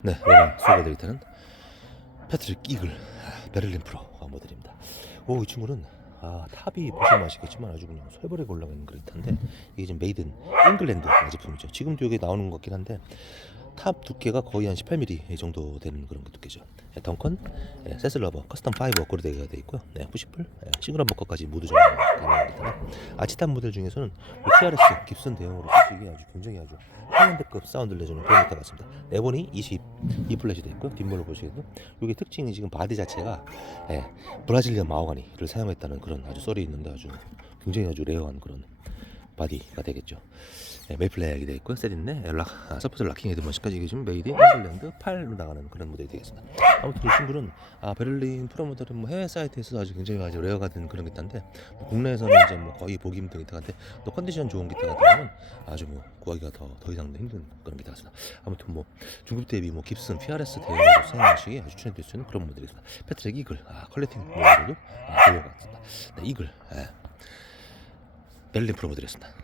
네, 오늘 소개해드릴 때는 패트릭 이글 아, 베를린 프로 모델입니다. 오, 이 친구는 아, 탑이 보시면 아시겠지만 아주 그냥 쇠벌에 올라가 있는 그런 기타인데 이게 지금 메이든 잉글랜드 제품이죠. 지금도 여기 나오는 것 같긴 한데 탑 두께가 거의 한 18mm 정도 되는 그런 두께죠. 예, 덩컨, 예, 세슬러버, 커스텀 5 업그레이드가 되어 있고요. 네, 푸시풀, 예, 싱글 함버커까지 모두 기타인데 아치탄 모델 중에서는 뭐 TRS 깁슨 대용으로 솔직히 아주 굉장히 아주 하이엔드급 사운드를 내주는 기타 같습니다. 네번이 22 플랫이 되어 있고요. 뒷모를 보시겠고 이게 특징이 지금 바디 자체가 예, 브라질리안 마호가니를 사용했다는 그런 아주 썰이 있는데 아주 굉장히 아주 레어한 그런 바디가 되겠죠. 네, 메이플렉이 되어 있고요. 세린네, 락, 아, 서포트 락킹 헤드머신까지 이게 지금 메이드 잉글랜드 8로 나가는 그런 모델이 되겠습니다. 아무튼 이 친구는 아, 베를린 프로모델은 뭐 해외 사이트에서 아주 굉장히 아주 레어가 된 그런 기타인데 뭐 국내에서는 이제 뭐 거의 보기 힘든 기타인데 또 컨디션 좋은 기타 같은 경우는 아주 뭐 구하기가 더, 더 이상 힘든 그런 기타 같습니다. 아무튼 뭐 중급 대비 뭐 깁슨, PRS 대용으로 사용하시기 아주 추천드릴 수 있는 그런 모델입니다. 패트랙 이글, 아, 컬렉팅 모델도 아, 좋은 것 같습니다. 네, 이글, 예. 베를린 프로 모델이었습니다.